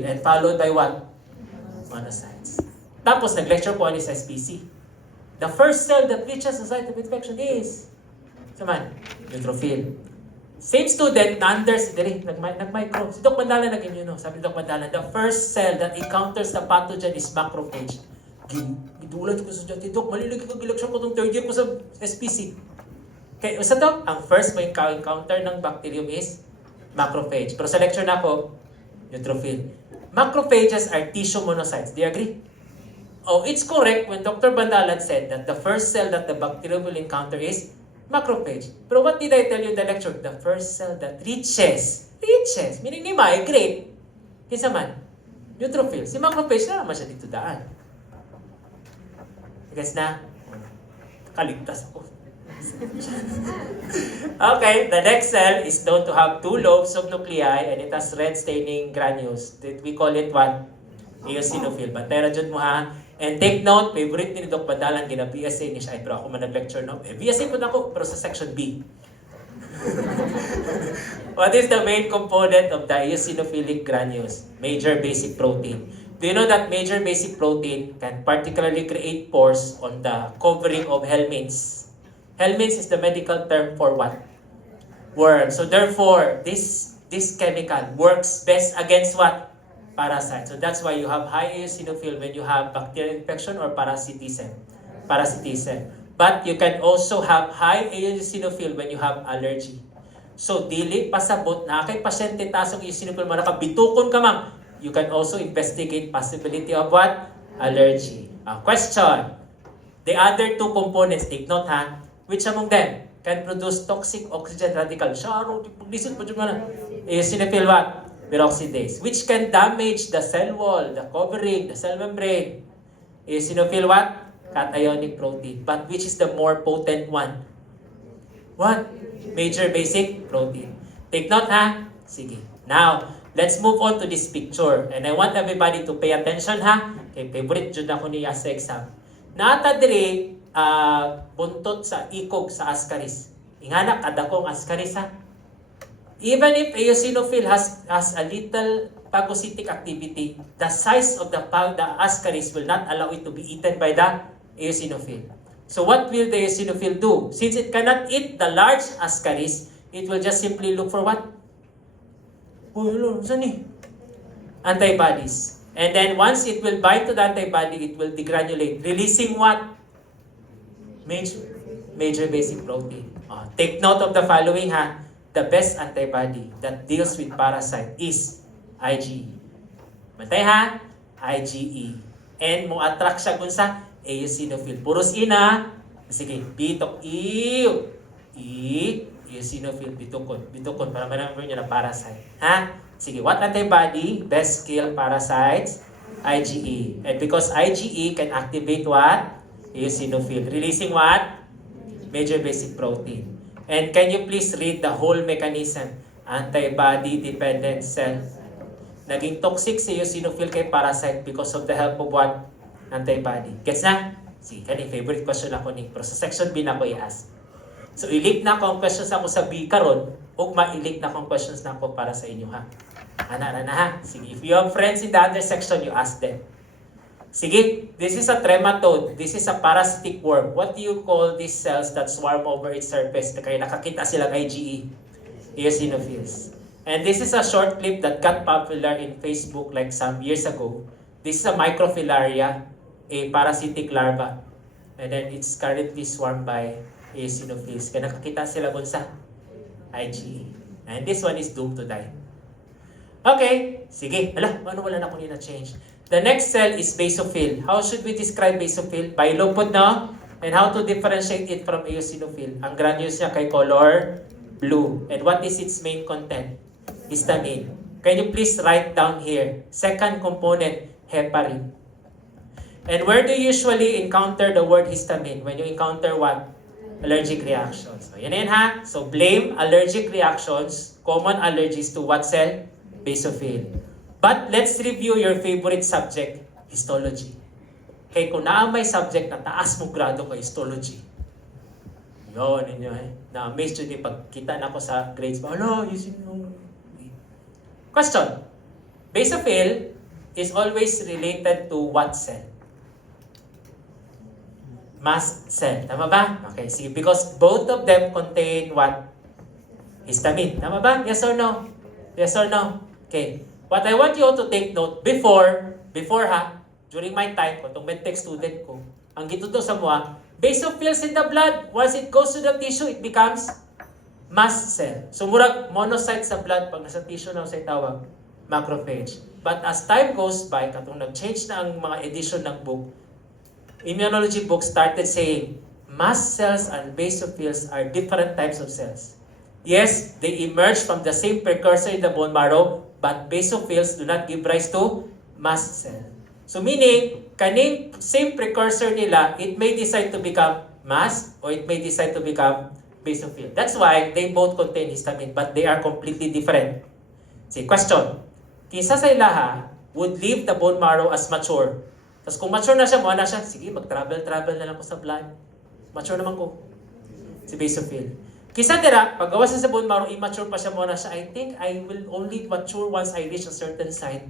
and followed by what? Monocytes. Tapos, nag-lecture po ano sa SPC. The first cell that reaches the site of infection is, saman, neutrophil. Same student, Nanders, nag-micro. Si Doc Mandala nag-immuno. Sabi ni Doc Mandala, the first cell that encounters the pathogen is macrophage. Gidulan ko sa dyan, Doc, malilagi ko gileksyon ko itong third year ko sa SPC. Okay, sa Doc, ang first may encounter ng bacterium is macrophage. Pero sa lecture na ako, neutrophil. Macrophages are tissue monocytes. Do you agree? Oh, it's correct when Dr. Bandalan said that the first cell that the bacterium will encounter is macrophage. Pero what did I tell you in the lecture? The first cell that reaches, meaning ni migrate, kinsa man, neutrophil. Si macrophage na naman siya dito daan. Guys na? Kaligtas ako. Okay, the next cell is known to have two lobes of nuclei and it has red staining granules. We call it what? Eosinophil. Bantay ra jud mo ha. And take note, favorite ni Doc Bandalan gina-BSA ni siya. Pero ako man nag-lecture no. BSA po na ako, pero sa section B. What is the main component of the eosinophilic granules? Major basic protein. Do you know that major basic protein can particularly create pores on the covering of helminths? Helminths is the medical term for what? Worm. So therefore, this chemical works best against what? Parasite. So that's why you have high eosinophil when you have bacterial infection or parasitism. But you can also have high eosinophil when you have allergy. So dili pasabot na kay pasyente tasong eosinophil mo nakabitukon ka ma'am. You can also investigate possibility of what? Allergy. Question. The other two components, take note ha. Which among them can produce toxic oxygen radical? Sharo, pag-lisod po dyan mo na. Eosinophil what? Peroxidase, which can damage the cell wall, the covering, the cell membrane. Eosinophil what? Cationic protein. But which is the more potent one? What? Major basic protein. Take note ha? Sige. Now, let's move on to this picture. And I want everybody to pay attention ha? Okay, favorite jud ako niya sa exam. Nata dire, buntot sa ikog sa ascaris. Ingana, kadakong ascaris ha? Even if eosinophil has a little phagocytic activity, the size of the ascaris will not allow it to be eaten by the eosinophil. So what will the eosinophil do? Since it cannot eat the large ascaris, it will just simply look for what? Antibodies. And then once it will bind to the antibody, it will degranulate, releasing what? Major basic protein. Take note of the following ha. The best antibody that deals with parasite is IgE. Bantay ha? IgE. And mo attract siya kung sa eosinophil. Puros ina. Sige, bitok ew. Eosinophil, bitukon. Para ma-remember nyo na parasite. Ha? Sige, what antibody best kill parasites? IgE. And because IgE can activate what? Eosinophil. Releasing what? Major basic protein. And can you please read the whole mechanism? Antibody-dependent cell. Naging toxic si eosinophil kay parasite because of the help of what? Antibody. Gets na? Sige, kani favorite question ako ni. Pero sa section B na ako i-ask. So, i-leak na ako ang questions ako sa B karon o ma-i-leak na ako ang questions na ako para sa inyo ha. Ana na ha. Sige, if you have friends in the other section, you ask them. Sige, this is a trematode. This is a parasitic worm. What do you call these cells that swarm over its surface? Kaya nakakita silang IgE. Eosinophils. And this is a short clip that got popular in Facebook like some years ago. This is a microfilaria, a parasitic larva. And then it's currently swarmed by eosinophils. Kaya nakakita sila kung sa IgE. And this one is doomed to die. Okay, sige. Wala na akong na-change. The next cell is basophil. How should we describe basophil? Bilobod no? And how to differentiate it from eosinophil? Ang granules niya kay color blue. And what is its main content? Histamine. Can you please write down here? Second component, heparin. And where do you usually encounter the word histamine? When you encounter what? Allergic reactions. So, yan ha. So, blame allergic reactions, common allergies to what cell? Basophil. But let's review your favorite subject, histology. Kaya kung may subject na taas mo grado ko, histology. Yun, ninyo na-amaze yun pagkita na ako sa grades. Question. Basophil is always related to what cell? Mast cell. Tama ba? Okay, sige. Because both of them contain what? Histamine. Tama ba? Yes or no? Yes or no? Okay. What I want you all to take note, before during my time, kung itong medtech student ko, ang gituto sa mga, basophils in the blood, once it goes to the tissue, it becomes mast cell. So, murag monocyte sa blood, pag nasa tissue na sa tawag, macrophage. But as time goes by, katong nag-change na ang mga edition ng book, immunology book started saying, mast cells and basophils are different types of cells. Yes, they emerge from the same precursor in the bone marrow, but basophils do not give rise to mast cell. So meaning, kaning same precursor nila, it may decide to become mast or it may decide to become basophil. That's why they both contain histamine, but they are completely different. See, question. Kisa sa ilaha would leave the bone marrow as mature. Tapos kung mature na siya, na siya, sige, mag-travel na lang ko sa blood. Mature naman ko. Si basophil. Kisa dira, pag gawa siya sa bone marrow, immature pa siya, na siya, I think I will only mature once I reach a certain site.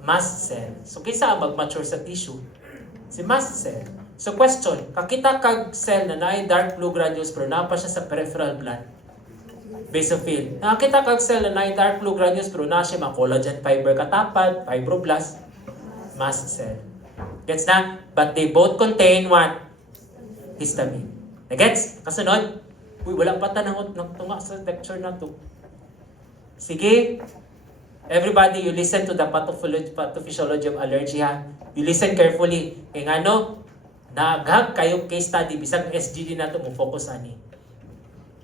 Mast cell. So kisa ang mag-mature sa tissue? Si mast cell. So question, kakita kag cell na naay dark blue granules pero napa siya sa peripheral blood. Basophil. Nakakita kag cell na naay dark blue granules pero na siya mga collagen fiber katapad, fibroblast, mast cell. Gets na? But they both contain what? Histamine. Nagets? Kasunod? Uy, wala pa tanangot ng tunga sa lecture na to. Sige. Everybody, you listen to the pathophysiology of allergy ha. You listen carefully. Kaya nga no, naghag kayong case study, bisang SGD na ito, mo focus ani.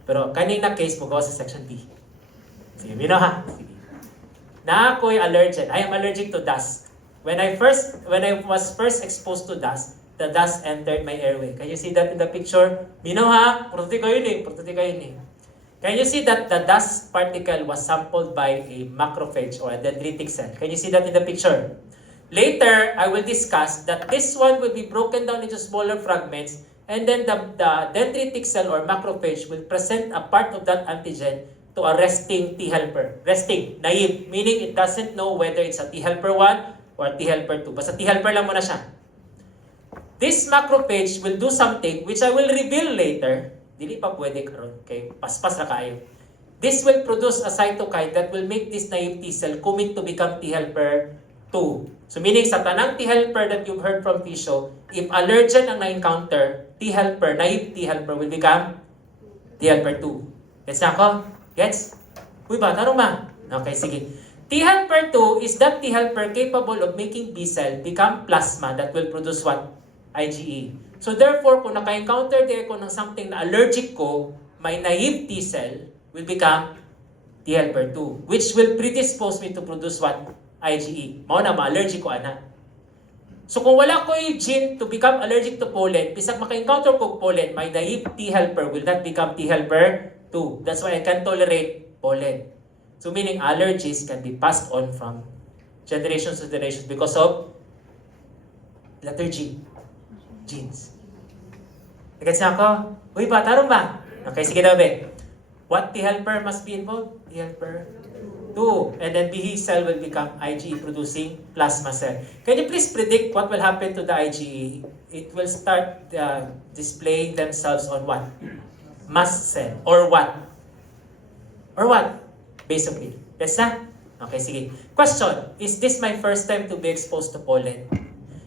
Pero kaning na case mo gawa sa section B. Sige, mino ha. Sige. Na ako'y allergen. I am allergic to dust. When I was first exposed to dust, the dust entered my airway. Can you see that in the picture? Mino ha, protote kayo ni. Can you see that the dust particle was sampled by a macrophage or a dendritic cell? Can you see that in the picture? Later, I will discuss that this one will be broken down into smaller fragments, and then the dendritic cell or macrophage will present a part of that antigen to a resting T helper. Resting, naive, meaning it doesn't know whether it's a T helper 1 or a T helper 2. Basta T helper lang muna siya. This macrophage will do something which I will reveal later. Dili pa pwede karon kay paspas ra kayo. This will produce a cytokine that will make this naive T cell commit to become T helper 2. So meaning sa tanang T helper that you've heard from tissue, if allergen ang na-encounter, T helper, naive T helper will become T helper 2. Gets na ako? Gets? Uy ba, tanong ma? Okay, sige. T helper 2 is that T helper capable of making B cell become plasma that will produce what? IgE. So therefore, kung naka-encounter din ako ng something na allergic ko, my naive T cell will become T helper 2, which will predispose me to produce what? IgE. Mao na ma-allergic ko ana. So kung wala ko yung gene to become allergic to pollen, bisag maka-encounter ko pollen, my naive T helper will not become T helper 2. That's why I can tolerate pollen. So meaning allergies can be passed on from generations to generations because of letter G. Genes. Nagets na ako? Uy ba, tarong ba? Okay, sige na ba? What T helper must be involved? T helper 2. And then B cell will become IgE producing plasma cell. Can you please predict what will happen to the IgE? It will start displaying themselves on what? Mast cell. Or what? Or what? Basophil. Yes na? Okay, sige. Question, is this my first time to be exposed to pollen?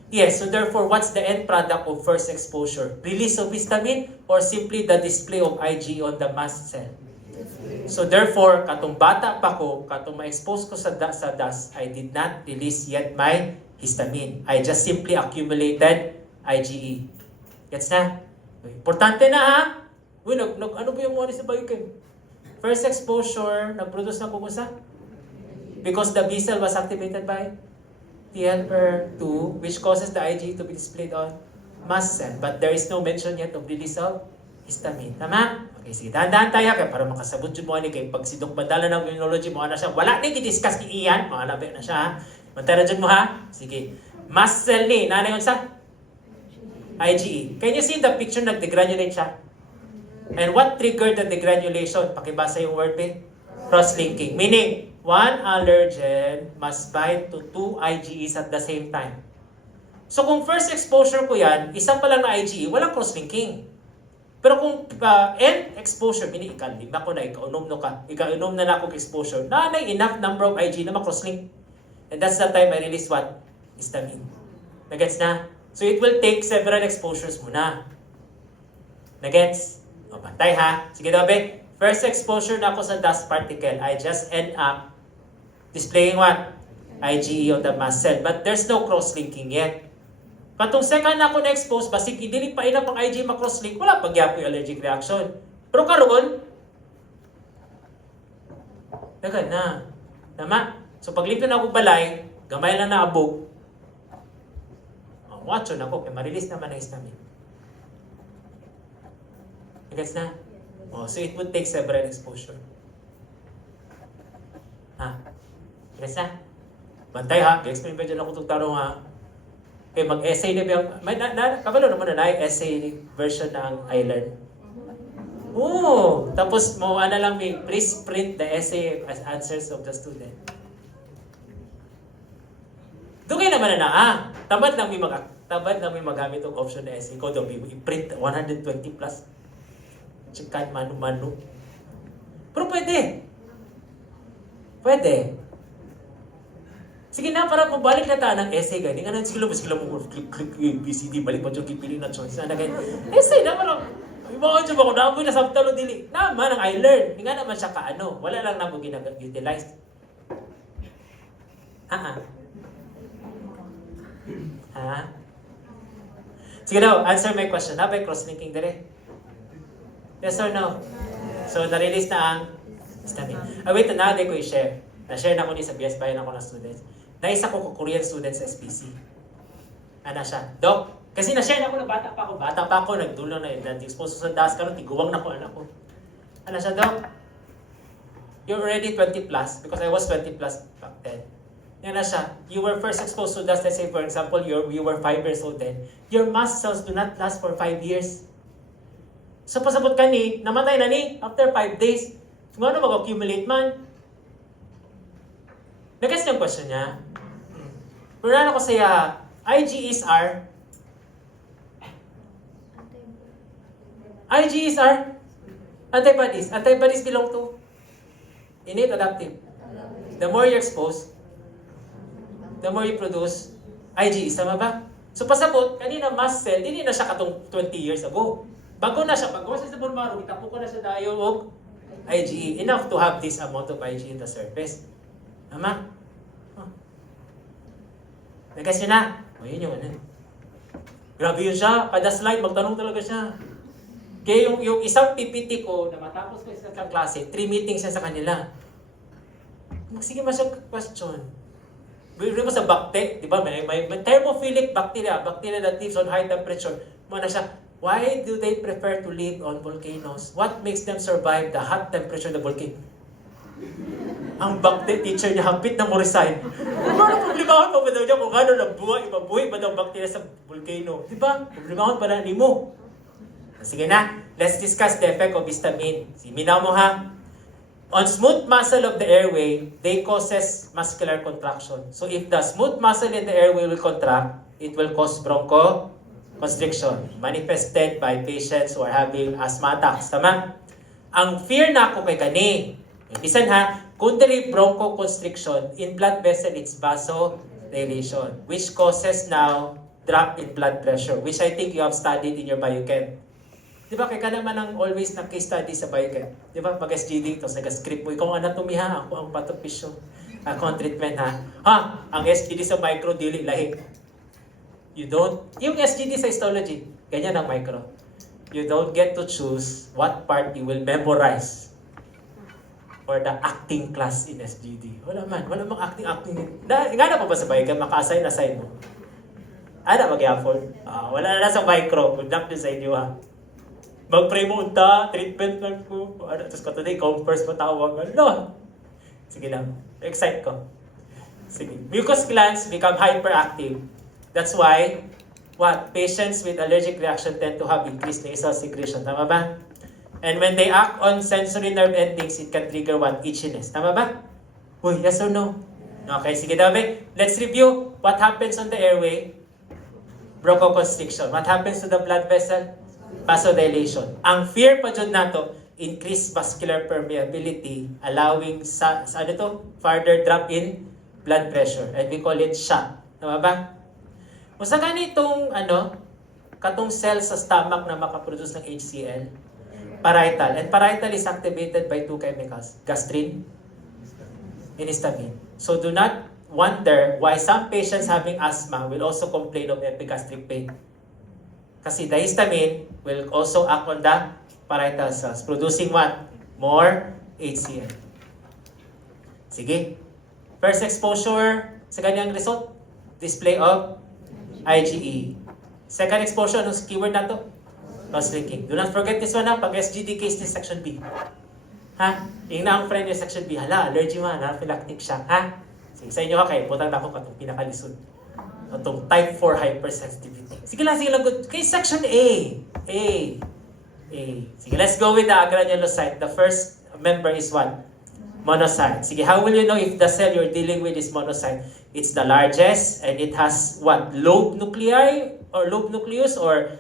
Yes, so therefore, what's the end product of first exposure? Release of histamine or simply the display of IgE on the mast cell? So therefore, katong bata pa ko, katong ma-expose ko sa dust, I did not release yet my histamine. I just simply accumulated IgE. Gets na? Importante na ha? Uy, ano ba yung mga sa biochem? First exposure, nag-produce na kumusta? Because the B cell was activated by T helper 2, which causes the IgE to be displayed on mast cell. But there is no mention yet of release of histamine. Tama? Okay, sige. Dahan-dahan tayo kaya para makasabot yun mo ani kay pag si Doc Badala ng immunology mo na siya. Wala na i-discuss ni Ian. Mga labi na siya ha. Mantara dyan mo ha. Sige. Mast cell ni. Nanay yun sa? IgE. Can you see the picture nag-degranulate siya? And what triggered the degranulation? Pakibasa yung word eh. Cross-linking. Meaning, one allergen must bind to 2 IgEs at the same time. So kung first exposure ko yan, isa pa lang na IgE, walang cross-linking. Pero kung end exposure, meaning ika-lima ko na, ika-unom na ako exposure, na enough number of IgE na ma-cross-link. And that's the time I release what? Histamine. Nagets na? So it will take several exposures muna. Nagets? O, bantay ha. Sige daw, Bek. First exposure na ako sa dust particle, I just end up displaying what? IgE on the mast cell. But there's no cross-linking yet. Katong second na ako na-expose, basig hindi pa ina pang IgE ma-cross-link, wala pag yung allergic reaction. Pero karoon, dagan na. Tama? So paglito na ako balay, gamay lang na abog, watch on ako, kaya ma-release naman ang histamine. Gets na? So it would take several exposure. Gets na? Bantay ha, i-explain pa dyan ako itong tarong ha. Okay, mag-essay na ba? Kabalo naman na essay version ng iLearn. Tapos mo lang may pre-print the essay as answers of the student. Dugay naman na tamad lang may magamit ang option na essay ko, i-print 120 plus. Checkan mano-mano. Pero pwede. Sige na, para mabalik na tayo ng essay gani. Nga sila mo click ABCD, balik pa yung kipili na choice. Essay na, parang, ibawan siya ba kung naamoy na subtalo dili. Naman ang iLearn. Nga naman siya kaano. Wala lang na mo ginag-utilize. Sige daw, answer my question. By cross-linking dire? Yes or no? So, na-release na ang histamine. Wait, na ko i-share. Na-share na ko ni sa BS Bayan ako ng students. Naisa ko Korean students sa SPC. Siya, Doc, kasi na-share na ko na bata pa ako, nagdulo na yun, nag-expose sa dust, karon tiguwang na ko, anak ko. Siya, Doc, you're already 20 plus, because I was 20 plus back then. Siya, you were first exposed to dust, let's say for example, you were 5 years old then. Your mast cells do not last for 5 years. So pasabot ka namatay na after 5 days. So ano mag-accumulate man? Nagas yung question niya. Pero ko saya, IgEs are antibodies. Antibodies belong to innate, adaptive. The more you expose, the more you produce IgEs. Tama ba? So pasabot, kanina mast cell, hindi na siya katong 20 years ago. Bago na siya, pag sa bulmaro, itapo ko na siya dayo og IgE. Enough to have this amount of IgE in the surface. Tama? Nagkasya na. Yun yung Grabe yun siya. Kada slide, magtanong talaga siya. Kaya yung isang PPT ko, na matapos ko sa klase, 3 meetings siya sa kanila. Magsige ba siya question? Bili mo sa bacteria, di ba? May thermophilic bacteria that lives on high temperature. Muna siya, why do they prefer to live on volcanoes? What makes them survive the hot temperature of the volcano? Ang bacteria teacher niya hapit na mo resign. Ano problemahan pa ba daw niya kung gano'n ibabuhay ba daw bacteria sa volcano? Diba? Problemahan pa na ni mo. Sige na, let's discuss the effect of histamine. Minaw mo ha. On smooth muscle of the airway, they causes muscular contraction. So if the smooth muscle in the airway will contract, it will cause bronchoconstriction, manifested by patients who are having asthma attacks. Tama? Ang fear na ako kay kani, bisan ha, contrary bronchoconstriction, in blood vessel, it's vasodilation, which causes now drop in blood pressure, which I think you have studied in your biochem. Di ba, kaya ka naman ang always na case study sa biochem. Di ba, mag-SGD, tapos nag-script mo, ikaw ang anatomy ha, ako ang pathophysio, ako ang treatment ha. Ang SGD sa micro, dili, lahi. You don't, yung SGD sa histology, ganyan ang micro. You don't get to choose what part you will memorize for the acting class in SGD. Wala mang acting. Nga na pa ba sa biochem, maka-assign mo? Mag-i-afford. Wala na sa micro, good luck din sa inyo ha. Mag-pray mo unta, treatment lang ko. Tapos ko today, first matawag. Sige lang, excite ko. Sige. Mucus glands become hyperactive. That's why, patients with allergic reaction tend to have increased nasal secretion. Tama ba? And when they act on sensory nerve endings, it can trigger itchiness. Tama ba? Uy, yes or no? Okay, sige David. Let's review what happens on the airway. Bronchoconstriction. What happens to the blood vessel? Vasodilation. Ang fear pa dyan nato, increased vascular permeability, allowing ano to? Further drop in blood pressure. And we call it shock. Tama ba? Usa ganitong katong cell sa stomach na makaproduce ng HCl, parietal. And parietal is activated by two chemicals, gastrin and histamine. So do not wonder why some patients having asthma will also complain of epigastric pain. Kasi the histamine will also act on the parietal cells, producing what? More HCl. Sige. First exposure sa ganyang result, display of IgE. Second exposure, anong keyword na to? Nose leaking. Do not forget this one na, pag SGD case ni section B. Ha? Yung na ang friend yung section B, hala, allergy man, anaphylactic shock, ha? Sige, sa inyo, okay, putang na ako katong pinakalisod. Itong type 4 hypersensitivity. Sige lang, good. Okay, section A. Sige, let's go with the agranulocyte. The first member is what? Monocyte. Sige, how will you know if the cell you're dealing with is monocyte? It's the largest and it has what? Lobe nuclei or lobe nucleus or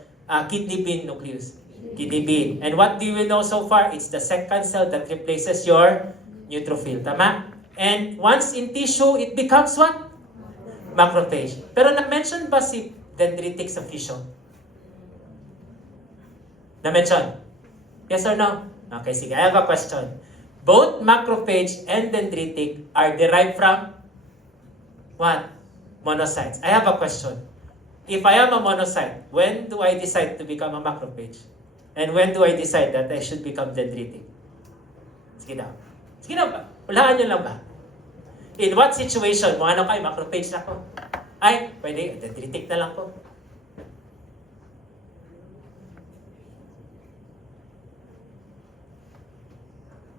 kidney bean nucleus? Kidney bean. And what do you know so far? It's the second cell that replaces your neutrophil. Tama? And once in tissue, it becomes what? Macrophage. Pero na-mention ba si dendritic sa fission? Na-mention? Yes or no? Okay, sige. I have a question. Both macrophage and dendritic are derived from what? Monocytes. I have a question. If I am a monocyte, when do I decide to become a macrophage? And when do I decide that I should become dendritic? Sige na. Sige na ba? Ulaan nyo lang ba? In what situation? Mga ano kayo, macrophage na ko. Ay, pwede, dendritic na lang ko.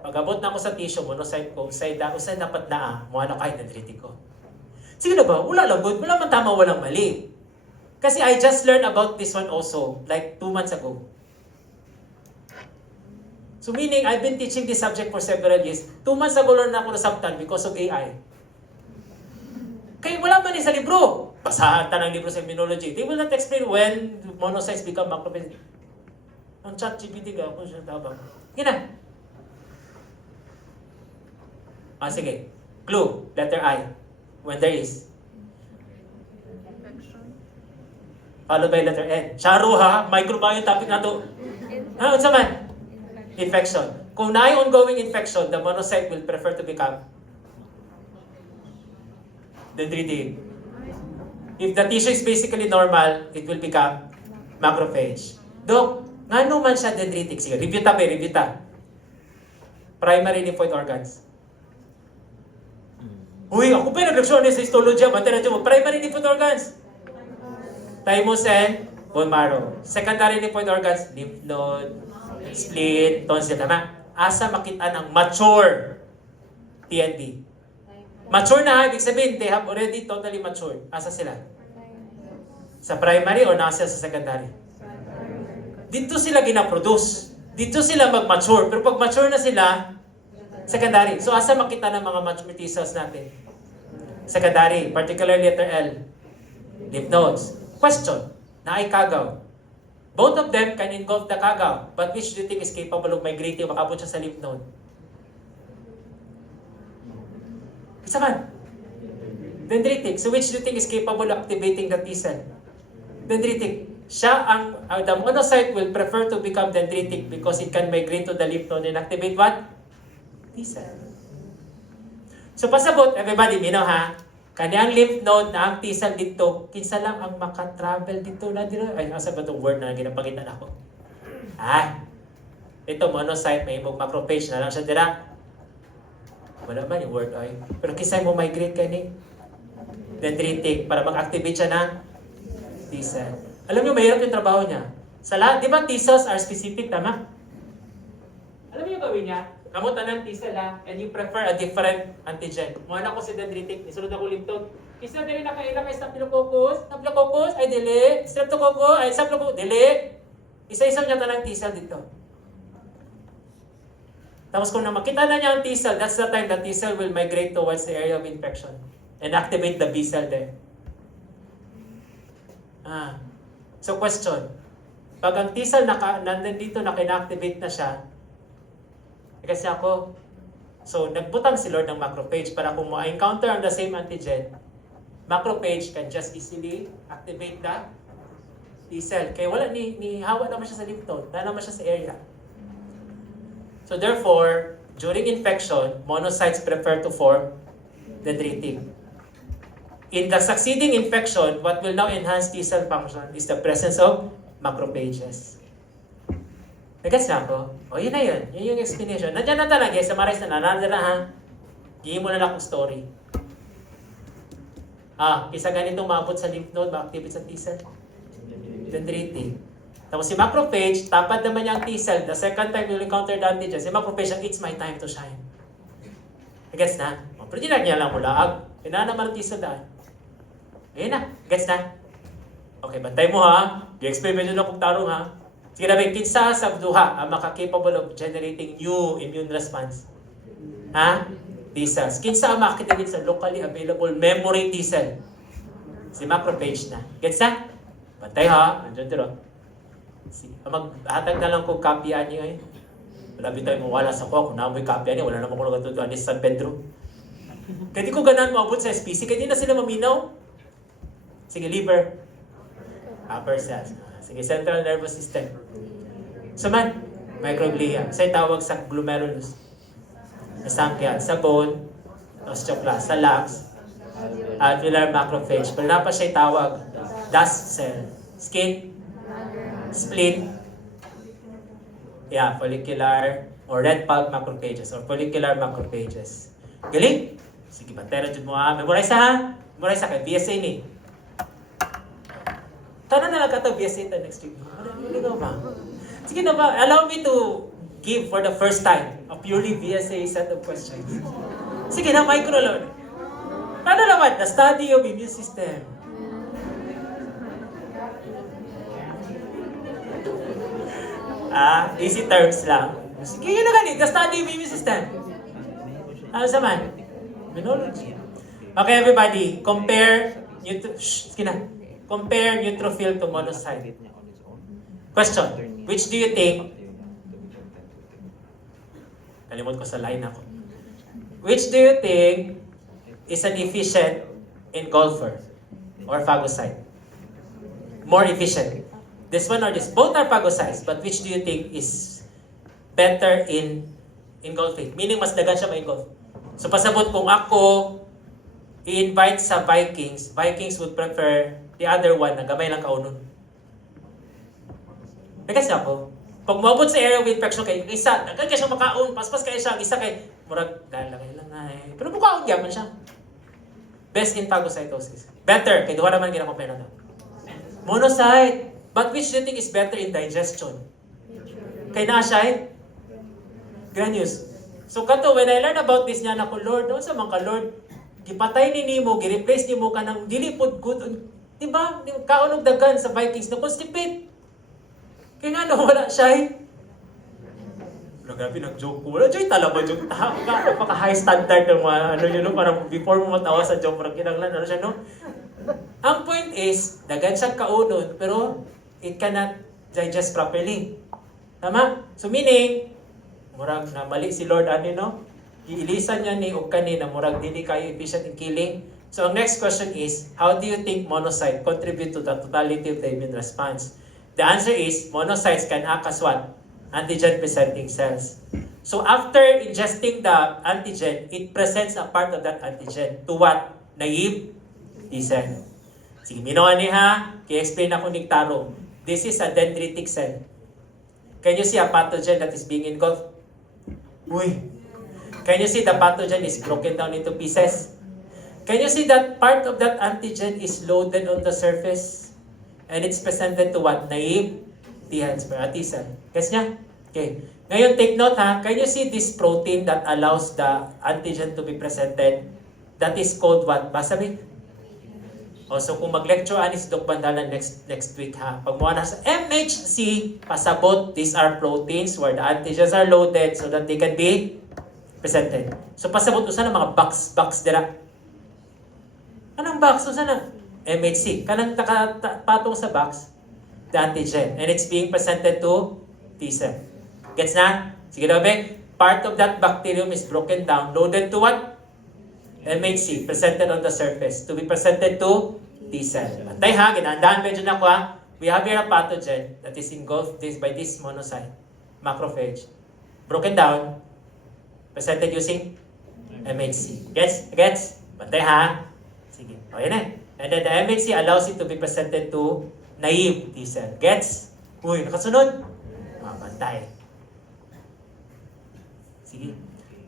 Pag-abot na ako sa tissue, monocyte ko, usay dapat na mga ano kayo, dendritic ko. Sige na ba? Wala lang good. Wala man tama, walang mali. Kasi I just learned about this one also, like 2 months ago. So meaning, I've been teaching this subject for several years. 2 months ago learn ako na sabtan because of AI. Kaya wala man sa libro. Basahan ta ng libro sa immunology. They will not explain when monocytes become macrophage. Ang chat GPT ka ako siya tabang. Gina. Sige. Clue. Letter I. When there is. Followed by letter N. Charo ha. Microbiome topic na to. Ha? Unsa man? Infection. Kung na ongoing infection, the monocyte will prefer to become dendritic. If the tissue is basically normal, it will become macrophage. Dok, ngano man siya dendritic? Sige, review ta. Primary lymphoid organs. Uy, ako pa nag-reaksyon sa histology, primary lymphoid organs. Thymus and bone marrow. Secondary lymphoid organs, lymph node, spleen, tonsil. Tama? Asa makita ng mature TND. Mature na, ibig sabihin, they have already totally matured. Asa sila? Sa primary o nasa sa secondary? Dito sila ginaproduce. Dito sila mag-mature. Pero pag mature na sila, secondary. So asa makita ng mga mature T cells natin? Secondary, particularly letter L. Lymph nodes. Question, na ay kagaw. Both of them can engulf the kagaw, but which do you think is capable of migrating makabot siya sa lymph node? Isa man. Dendritic. So which do you think is capable of activating the T cell? Dendritic. Siya the monocyte will prefer to become dendritic because it can migrate to the lymph node and activate what? T cell. So pasabot, everybody, minaw ha? Kanyang lymph node na ang T cell dito, kinsa lang ang makatravel dito na dito. Ay, asa ba itong word na ginapagitan ako? Ito, monocyte, may imog macrophage na lang siya dira. Wala man yung word ay. Pero kisay mo migrate ka ni dendritic para mag-activate siya ng T cell. Alam niyo, mahirap yung trabaho niya. Sa lahat, di ba T cells are specific, tama? Alam niyo yung gawin niya? Kamutan ng T cell ha, and you prefer a different antigen. Muna ko si dendritic, isunod ako lymph node. Isa din nakailang kay staphylococcus, ay dili. Streptococcus, ay staphylococcus, dili. Isa-isa niya tanang T cell dito. Tapos kung makita na niya ang T cell, that's the time that T cell will migrate towards the area of infection and activate the B cell there. So question, pag ang T cell nandito na kina-activate na siya, kasi ako, so nagbutang si Lord ng macrophage para kung ma-encounter ang the same antigen, macrophage can just easily activate the T cell. Kaya wala ni hawa naman siya sa lymph node, wala naman siya sa area. So therefore, during infection, monocytes prefer to form dendritic. In the succeeding infection, what will now enhance T cell function is the presence of macrophages. Nagets na ako? O yun na yun. Yun yung explanation. Nandiyan na talaga. Summarize na. Nandiyan na ha. Gihin mo na lang akong story. Isa ganitong maabot sa lymph node, ma-activate sa T cell. Dendritic. Tapos si macrophage, tapad naman niya ang T cell. The second time you'll encounter the antigen, si macrophage, it's my time to shine. Gets na? Pero di na niya lang mulaag. Pinaan naman ang T cell daan. Ayun na. Gets na? Okay, bantay mo ha. I-explain mo na kung tarong ha. Sige na, kinsa sa duha ang makakapable of generating new immune response? T cells. Kinsa ang makakitagin sa locally available memory T cell? Si macrophage na. Gets na? Bantay ha. Andiyan dito. Maghatag na lang kung kapya niyo eh. Labi tayo mawala sa kuha. Kung namoy kapya niya, wala naman ko nagatutuan ni San Pedro. Kaya di ko ganaan maabot sa SPC. Kaya di na sila maminaw. Sige, liver. Upper cells. Sige, central nervous system. So man, microglia. Sa'yo tawag sa glomerulus. Sa sangkyan, sa bone, osteoclast, sa lungs, alveolar macrophage. Pero na pa siya tawag, dust cell. Skin, spleen, follicular or red pulp macrophages or follicular macrophages. Galing? Sige, bantera dyan mo ha. Memorize ha? Memorize ha kay BSA ni. Tanan na lang ka ito BSA ito next week. Ano ba? Sige na ba? Allow me to give for the first time a purely BSA set of questions. Sige na, micro Lord. Ano naman? The study of immune system. Easy terms lang. Sige, yun na ganit. The study of immune system. Ano sa man? Immunology. Okay, everybody. Compare neutrophil to monocyte. Question. Which do you think? Kalimot ko sa line ako. Which do you think is an efficient engulfer or phagocyte? More efficient. This one or this? Both are phagocytes, but which do you think is better in engulfing? Meaning, mas dagan siya ma-engulf. So, pasabot kung ako i-invite sa Vikings, Vikings would prefer the other one na gamay lang kaunon. Kasi ako, pag maabot sa area of infection kay isa, nagkaya siya makaon, paspas kaya siya, isa kay, murag, lalagay lang na eh. Pero mukhaon gyapon siya. Best in phagocytosis. Better, kay duha naman ginakompare na. Monocyte. But which do you think is better in digestion? Kay naa siya eh? Granules. So kato, when I learned about this niya na ko, Lord, noon sa mga Lord, gipatay ni nimo, gi-replace nimo ka ng dili pod good. Diba? Kaunog dagan sa Vikings na constipate. Kaya nga wala siya eh. Grabe, nag-joke ko. Wala, joy talaba joke. Napaka-high standard ng mga, parang before mo matawa sa joke, parang kinanglan, siya, no? Ang point is, dagan siya kaunon, pero it cannot digest properly. Tama? So meaning, murag na mali si Lord, iilisan niya ni o kanina, murag dili kayo efficient in killing. So ang next question is, how do you think monocyte contribute to the totality of the immune response? The answer is, monocytes can act as what? Antigen-presenting cells. So after ingesting the antigen, it presents a part of that antigen to what? Naive T cell. Sige, minuha ni ha. I-explain ako ni Taro. This is a dendritic cell. Can you see a pathogen that is being engulfed? Uy! Can you see the pathogen is broken down into pieces? Can you see that part of that antigen is loaded on the surface? And it's presented to what? Naive T cell. Guess niya? Okay. Ngayon, take note ha. Can you see this protein that allows the antigen to be presented? That is called what? Basabi? O, so kung mag-lecture ani si Doc Bandalan next week ha. Pag mo na sa MHC, pasabot, these are proteins where the antigens are loaded so that they can be presented. So pasabot usa na mga box dira. Anong box usa na? MHC. Kanang patong sa box, the antigen. And it's being presented to T cell. Gets na? Sige daw, Bek. Part of that bacterium is broken down, loaded to what? MHC, presented on the surface, to be presented to T cell. Bantay ha, ginandaan medyo na ko ha. We have here a pathogen that is engulfed by this monocyte, macrophage. Broken down, presented using MHC. Gets? Bantay ha? Sige, okay na. And then the MHC allows it to be presented to naive T cell. Gets? Uy, nakasunod? Bantay. Sige.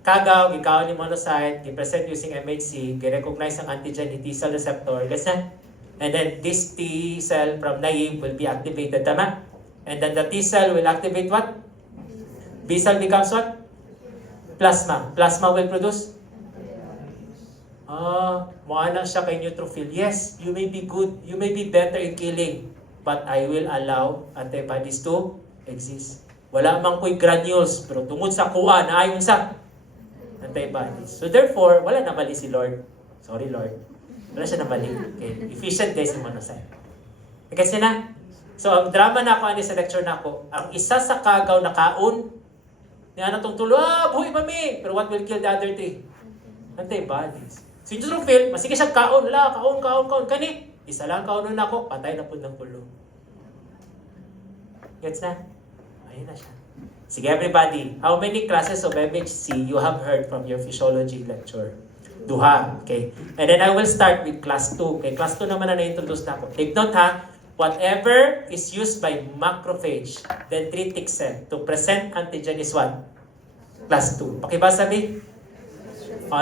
Kagaw, gikaon ni monocyte, gi-present using MHC, gi-recognize ang antigen ni T cell receptor. Gets na? And then this T cell from naive will be activated, tama? And then the T cell will activate what? B cell becomes what? Plasma. Plasma will produce? Moana siya kay neutrophil. Yes, you may be good, you may be better in killing, but I will allow antibodies to exist. Wala mang ko'y granules, pero tungod sa kuha na ayon sa antibodies. So therefore, wala na mali si Lord. Sorry Lord. Wala siya na mali. Okay. Efficient guys yung monocyte. Kasi na? So ang drama na ako ani sa lecture na ako, ang isa sa kagaw na kaon, niya na itong tulo, buhay mami! Pero what will kill the other three? Antibodies. So yung neutrophil, masige siya kaon. Wala, kaon. Kani, isa lang kaon na ako, patay na po ng tulo. Gets na? Ayun na siya. Sige everybody, how many classes of MHC you have heard from your physiology lecture? Duha, okay? And then I will start with class 2. Okay, class 2 naman na na-introduce na ako. Take note ha, whatever is used by macrophage, dendritic cell, to present antigen is what? Class 2. Pakibasa mi?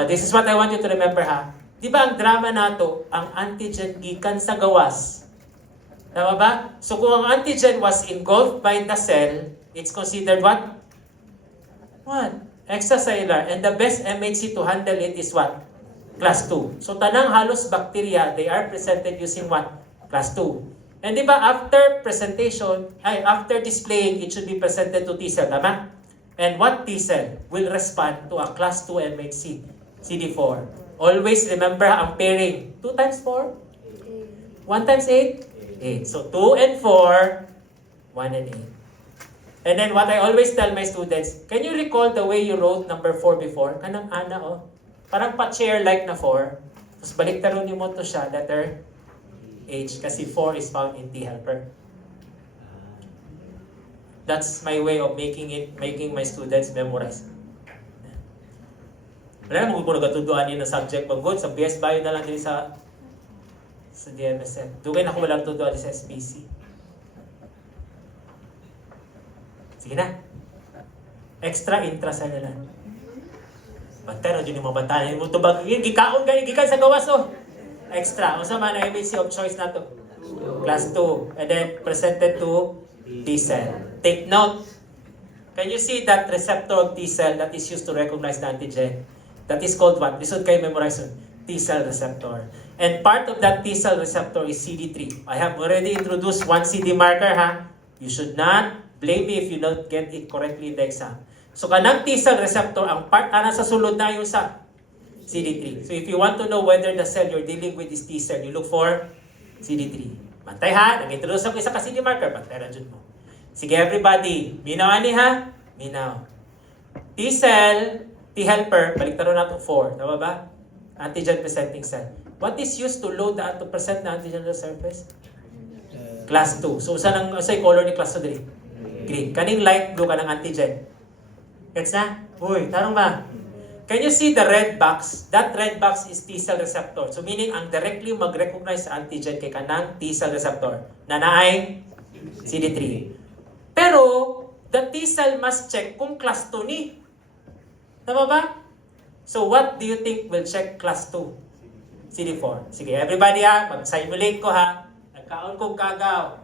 This is what I want you to remember ha. Di ba ang drama nato, ang antigen gikan sa gawas? Tama ba? So kung ang antigen was engulfed by the cell, it's considered what? What? Extracellular. And the best MHC to handle it is what? Class 2. So tanang halos bacteria, they are presented using what? Class 2. And di ba after presentation, after displaying, it should be presented to T cell, tama? And what T cell will respond to a class 2 MHC? CD4. Always remember ang pairing. 2 times 4? 1 times 8? 8. So 2 and 4, 1 and 8. And then what I always tell my students, can you recall the way you wrote number 4 before? Kanang ana oh. Parang pa-chair like na 4. Tapos baliktaron niyo mo to siya, letter H, kasi 4 is found in T helper. That's my way of making my students memorize. Wala naman kung nagatuduan niyo ng subject mag-good. Sa BS Bio na lang din sa DMSM. Dugay na kung walang tuduan sa SPC. Sige na. Extra intracellular. Bantay na dyan yung mga bantayan mo. Tubag, gikaon ka, gikan sa gawas oh. Extra. O sa mga MHC of choice na to. Class 2. And then presented to T cell. Take note. Can you see that receptor of T cell that is used to recognize the antigen? That is called what? Lisod kayo memorize yun. T cell receptor. And part of that T cell receptor is CD3. I have already introduced one CD marker ha. You should not blame me if you don't get it correctly in the exam. So kanang T cell receptor, ang part ana sa sulod na yung sa CD3. So if you want to know whether the cell you're dealing with is T cell, you look for CD3. Bantay ha, nag-introduce ako isa ka CD marker, bantay na dyan mo. Sige everybody, minaw ani ha? Minaw. T cell, T helper, baliktaron natin 4. Tama ba? Antigen presenting cell. What is used to load to present the antigen on the surface? Class 2. So saan yung color ni class 2 dali? Green. Kaning light blue ka ng antigen. Gets na? Uy, tarong ba? Can you see the red box? That red box is T cell receptor. So meaning, ang directly mag-recognize sa antigen kay kanang T cell receptor na naay CD3. Pero, the T cell must check kung class 2 ni. Tama ba? So what do you think will check class 2? CD4. Sige, everybody ha, mag-simulate ko ha. Nagkaon kong kagaw.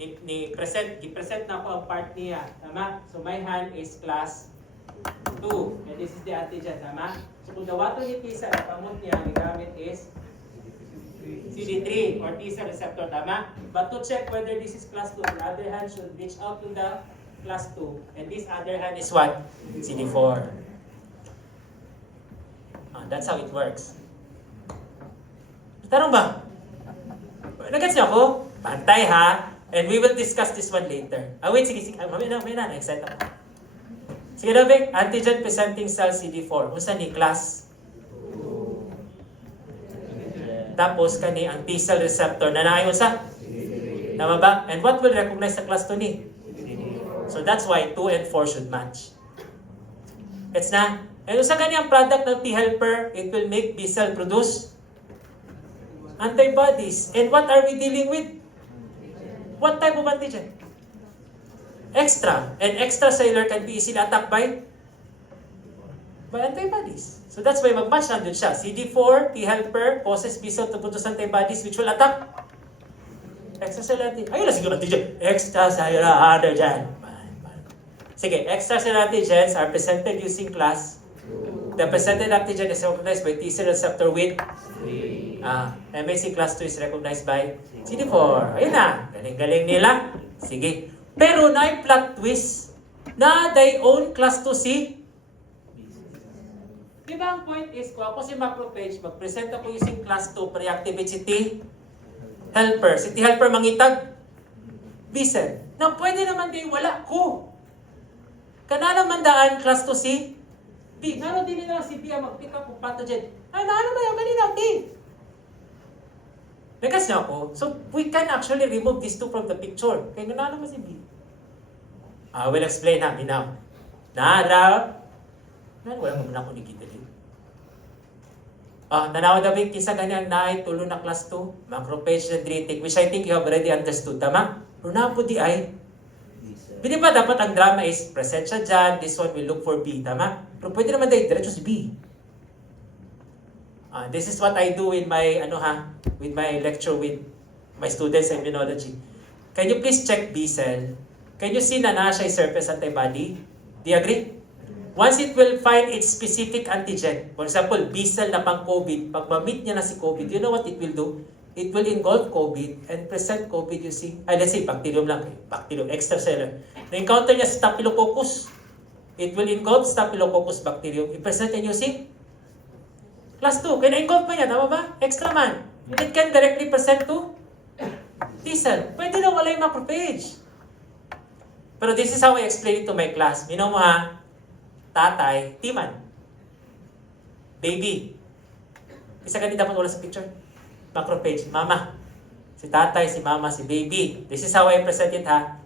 Gi-present na ako ang part niya. Tama? So my hand is class 2. And this is the antigen. Tama? So kung dawato ni T cell, ang pamot niya, ang gamit is CD3 or T cell receptor, tama? But to check whether this is class 2, the other hand should reach out to the class 2. And this other hand is what? CD4. That's how it works. Tanong ba? Nagets niyo ako? Pantay ha? And we will discuss this one later. Wait, sige. Mamaya na. Excited ako. Sige na, Vic. Antigen presenting cell CD4. Unsa ni class? Tapos kani ang T cell receptor na naayon sa? Tama ba? And what will recognize sa class 2 ni? So that's why 2 and 4 should match. It's na. And unsa gani ang product ng T helper? It will make B cell produce antibodies. And what are we dealing with? What type of antigen? Extra. And extracellular can be easily attacked by antibodies. So that's why mag-match nandun siya. CD4, T helper, causes B cell to produce antibodies which will attack extracellular antigen. Ayun na siguro antigen. Extracellular antigen. Sige, extracellular antigens are presented using class. The presented antigen is recognized by T cell receptor with MHC class 2 is recognized by CD4. Ayun na. Galing-galing nila. Sige. Pero na plot twist na they own class 2 C. Diba ang point is, kung ako si macrophage, mag-present ako using class 2 para i-activate si T helper. Si T helper mangitag B cell. Na pwede naman kayo wala ko. Kanala man daan class 2 C B. Nano din nila si B ang mag-pick up ng pathogen. Ay, naano ba yung kanina T? Nagas niya ako. So, we can actually remove these two from the picture. Kaya naano mo si B? I will explain ha, now. Nara. Wala mo muna ako nikita din. Tanawa na ba kisa ganyan na ay tulo na class 2? Macrophage dendritic, which I think you have already understood. Tama? Pero na po di ay. Hindi ba dapat ang drama is present siya dyan, this one will look for B. Tama? Pero pwede naman dahil diretso si B. This is what I do with my with my lecture with my students in immunology. Can you please check B cell? Can you see na siya yung surface antibody? Do you agree? Once it will find its specific antigen, for example, B cell na pang COVID, pag ma-meet niya na si COVID, you know what it will do? It will engulf COVID and present COVID using, let's say, bacterium lang. Bacterium, extracellular. Na-encounter niya Staphylococcus. It will engulf Staphylococcus bacterium. I-present niya using class 2. Kaya na-engulf pa niya, tama ba? Extra man. It can directly present to T cell. Pwede na wala yung macrophage. Pero this is how I explain it to my class. Mino mo ha, tatay, timan. Baby. Isa ganito dapat wala sa picture. Macrophage, mama. Si tatay, si mama, si baby. This is how I present it ha.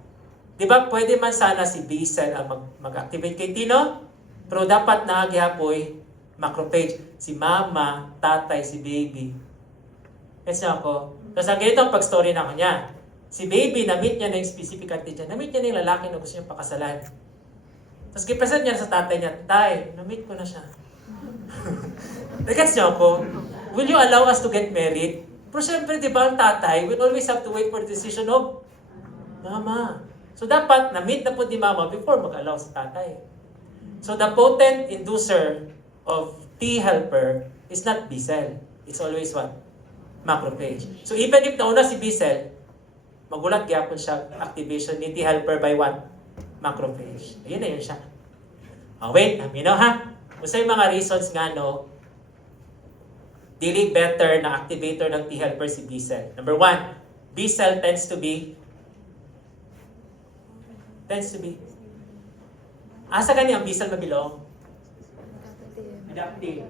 Di ba pwede man sana si B cell ang mag-activate kay Tino? Pero dapat naagihapoy macrophage. Si mama, tatay, si baby. Yes na ako. Tapos ang ganito ang pag-story na kanya. Si baby, na-meet niya na yung specific antigen. Na-meet niya na yung lalaki na gusto niyang pakasalan. Tapos kipresent niya sa tatay niya, tay, na-meet ko na siya. Nagets niyo ako? Will you allow us to get married? Pero syempre, di ba ang tatay will always have to wait for the decision of mama. So dapat, na-meet na po ni mama before mag-allow sa tatay. So the potent inducer of T helper is not B cell. It's always what? Macrophage. So even if nauna si B cell, magulat gyapon siya activation ni T helper by what? Macrophage. Ayun na yun siya. Wait, amino ha? Kung yung mga reasons nga no, dili better na activator ng T helper si B cell. Number 1, B cell tends to be asa gani ang B cell mabilong? Adaptive.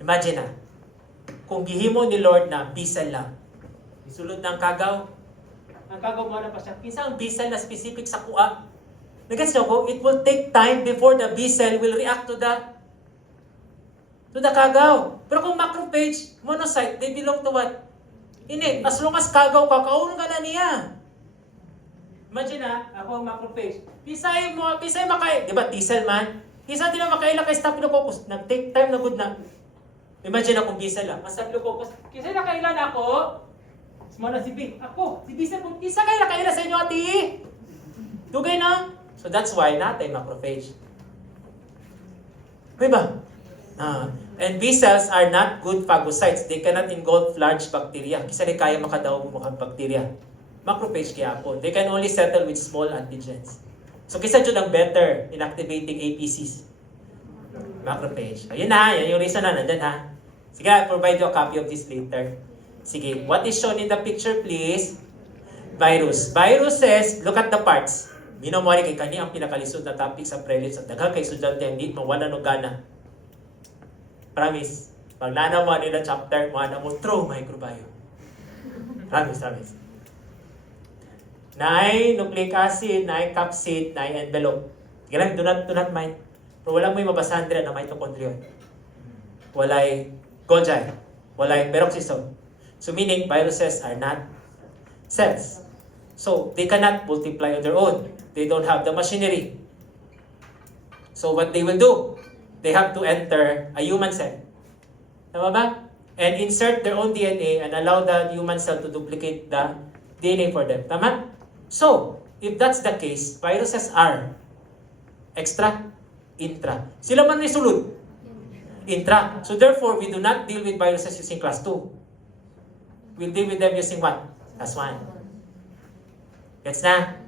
Imagine na, kung gihimo ni Lord na B cell lang, isulod ng kagaw, ang kagaw mo na pa siya, kinsa ang B cell na specific sa kuha? Nagets niyo ko, it will take time before the B cell will react to the kagaw. Pero kung macrophage, monocyte, they belong to what? Ini, as long as kagaw ka, kauno ka na niya. Imagine ako ang macrophage. Pisay makain. Di ba, T-cell man? Pisay din na makaila kay Staphylococcus. Nag-take time na good na. Imagine akong B-cell lang. Mas Staphylococcus. Kisay na kailan ako? Small na si B. Ako, si B-cell po. Kisay kayo na kaila sa inyo, ati. Dugay na. So that's why natin macrophage. Diba? And B cells are not good phagocytes. They cannot engulf large bacteria. Kisa di kaya makadaog mga bacteria. Macrophage kaya po. They can only settle with small antigens. So kisa dyan ang better in activating APCs. Macrophage. Ayun na, yan yung reason na nandyan ha. Sige, I'll provide you a copy of this later. Sige, what is shown in the picture please? Virus. Viruses, look at the parts. Minomori kay kani ang pinakalisod na topic sa prelim sa daghang kay estudyante hindi mawala no gana. Promise. Pag nana mo nila chapter, mo na mo throw microbiome. Promise. Naay nucleic acid, naay capsid, naay envelope. Ganun, do not mind. Pero wala mo'y mabasahan dira na mitochondrion. Walay Golgi, walay peroxisome. So meaning, viruses are not cells. So, they cannot multiply on their own. They don't have the machinery. So, what they will do? They have to enter a human cell. Tama ba? And insert their own DNA and allow the human cell to duplicate the DNA for them. Tama? So, if that's the case, viruses are extra, intra. Sila man sulod. Intra. So, therefore, we do not deal with viruses using class 2. We'll deal with them using what? Class 1. Gets na?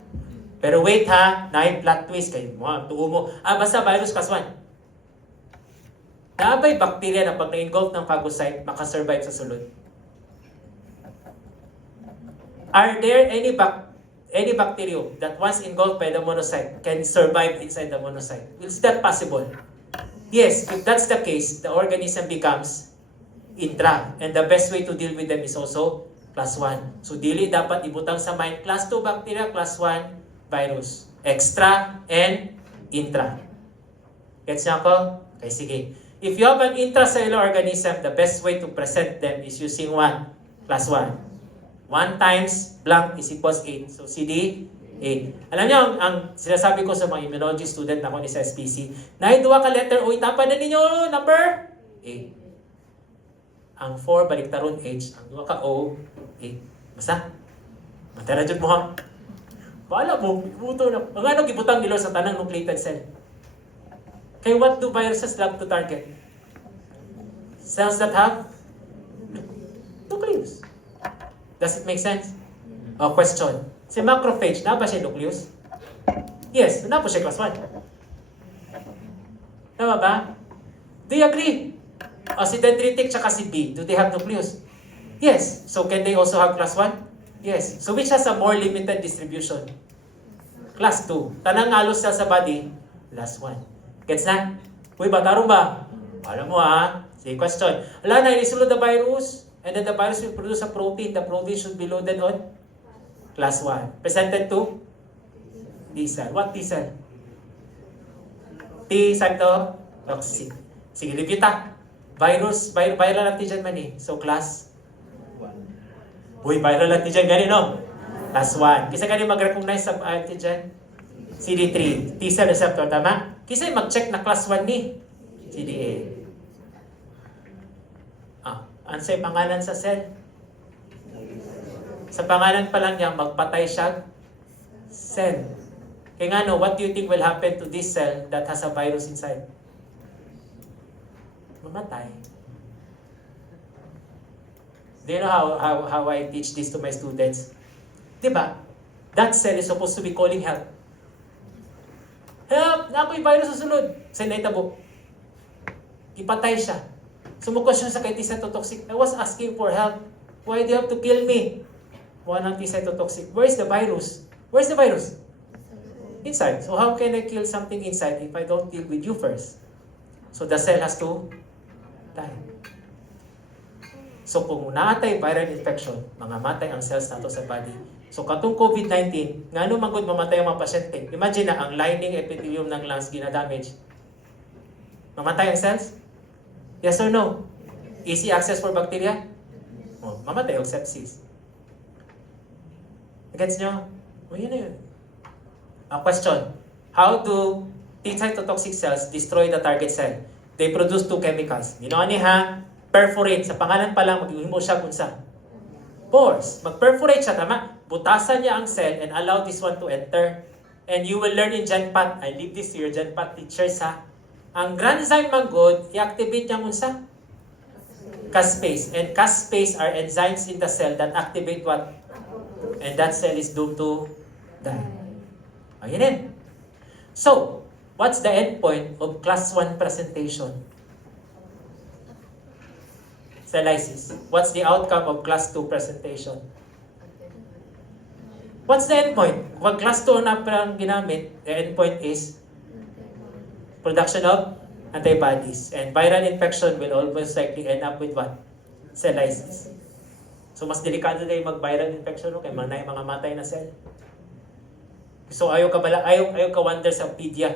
Pero wait ha, nahin plot twist kayo mo. Tuo mo. Basta virus class 1. Naabay bacteria na pag na-engulf ng phagocyte, makasurvive sa sulod. Are there any bacterium that once engulfed by the monocyte can survive inside the monocyte? Is that possible? Yes, if that's the case, the organism becomes intra. And the best way to deal with them is also class 1. So, dili dapat ibutang sa mind, class 2 bacteria, class 1 virus. Extra and intra. Gets niya ako? Okay, sige. If you have an intracellular organism, the best way to present them is using what? Class 1. 1 times blank is equals 8. So, CD, 8. Alam niyo, ang sinasabi ko sa mga immunology student na ako ni sa SPC, nahiduwa ka letter O, itapan na ninyo number 8. Ang 4, baliktaron H. Ang 2 ka O, 8. Basta? Matara dyan mo ha. Paala mo, ibuto na. Ang ano, gibutang nilo sa tanang nucleated cell. Okay, what do viruses love to target? Cells that have nucleus. Does it make sense? Question. Si macrophage, na ba siya nucleus? Yes, na po siya class 1. Tama ba? Do you agree? Si dendritic tsaka si B, do they have nucleus? Yes. So can they also have class 1? Yes. So which has a more limited distribution? Class 2. Tanang halos cell sa body, class 1. Gets na? Uy, batarong ba? Alam mo ha? Say question. Wala na, inisulod the virus, and then the virus will produce a protein. The protein should be loaded on class 1. Presented to T cell. What T cell? T cytotoxic. Sige, review ta. Viral antigen man eh. So, class 1. Uy, viral antigen gani, no? Class 1. Kisa gani mag-recognize sa antigen? CD3. T-cell receptor, tama? Kisa mag-check na class 1 ni? CD8. Ano sa'yo pangalan sa cell? Sa pangalan pa lang niya, magpatay siya cell. Kaya nga no, what do you think will happen to this cell that has a virus inside? Mamatay. Do you know how I teach this to my students? Diba? That cell is supposed to be calling help. Help! Nako'y virus sa sunod. Sa naitabo. Ipatay siya. Sumukos siya sa kay T-cytotoxic. I was asking for help. Why do you have to kill me? One ng T-cytotoxic. Where is the virus? Where's the virus? Inside. So how can I kill something inside if I don't deal with you first? So the cell has to die. So kung naatay viral infection, mangamatay ang cells nato sa body. So katong COVID-19, ngano man gud mamatay ang mga pasyente. Imagine na ang lining epithelium ng lungs gina-damage. Mamatay ang cells? Yes or no? Easy access for bacteria? Mamatay ang sepsis. Gets nyo? Yun na yun. Question. How do T-cytotoxic cells destroy the target cell? They produce 2 chemicals. Ginoon ha? Perforate. Sa pangalan pa lang, mag-ihimo siya kung sa pores. Mag-perforate siya, tama? Butasan niya ang cell and allow this one to enter. And you will learn in GenPat. I leave this to your GenPat teachers ha. Ang granzyme magod, i-activate niyang unsa? Caspase. And caspase are enzymes in the cell that activate what? And that cell is doomed to die. Ayun din. So, what's the endpoint of class 1 presentation? Cellysis. What's the outcome of class 2 presentation? What's the endpoint? Kung class 2 na parang ginamit, the endpoint is production of antibodies. And viral infection will almost likely end up with what? Cellysis. So, mas delikado na yung mag-viral infection, no? Kaya mga matay na cell. So, ayaw ka wonder sa pedia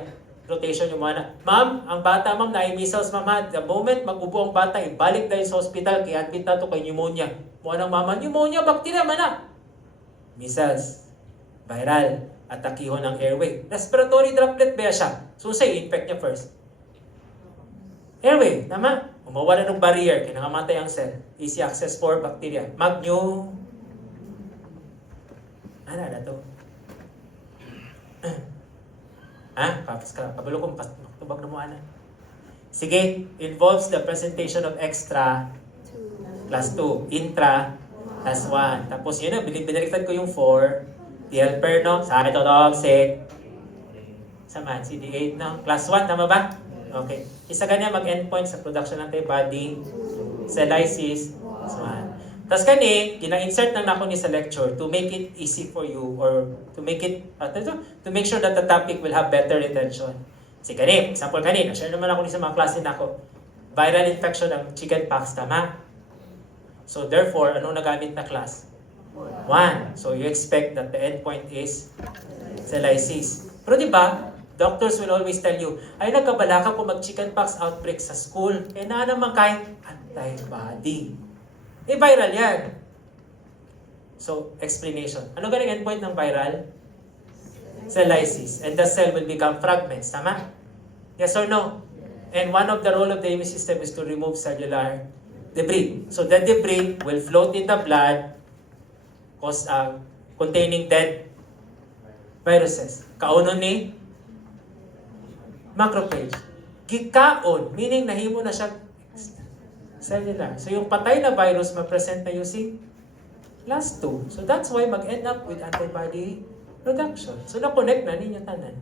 rotation yung mga ma'am, ang bata ma'am na ay measles mama. The moment mag-ubo ang bata, ibalik dahil sa hospital, kaya admit na to kay pneumonia. Mukha ng mama, pneumonia, bacteria man na. Measles, viral, atakihon ng airway. Respiratory droplet ba siya? So, say, infect niya first. Airway, tama? Umawala ng barrier, kaya nangamatay ang cell. Easy access for bacteria. Ano na to? Kabalo kong tubag na mo, ana. Sige, involves the presentation of extra class 2, intra class 1. Tapos yun na, binaliktad ko yung 4. The helper, no? Sa akin ito, toxic. Saan? CD8, no? Class 1, tama ba? Okay. Isa kanya mag-endpoint sa production ng antibody, cellysis, class 1. Tapos kani, gina-insert na ako ni sa lecture to make it easy for you or to make sure that the topic will have better retention. Si kani, example kani, na-share naman ako ni sa mga klase nako. Viral infection ng chickenpox, tama? So therefore, anong nagamit na class? 1. So you expect that the endpoint is cellysis. Pero di ba, doctors will always tell you, ay nagkabala ka po mag-chickenpox outbreak sa school. Eh na naman kay antibody. Eh viral yan. So, explanation. Ano ganang endpoint ng viral? Cellysis. And the cell will become fragments. Tama? Yes or no? And one of the role of the immune system is to remove cellular debris. So, the debris will float in the blood containing dead viruses. Kaunon ni macrophage. Gikaon, meaning nahimo na siya cellular. So yung patay na virus ma-present na using class 2. So that's why mag-end up with antibody production. So na-connect na ninyo tanan.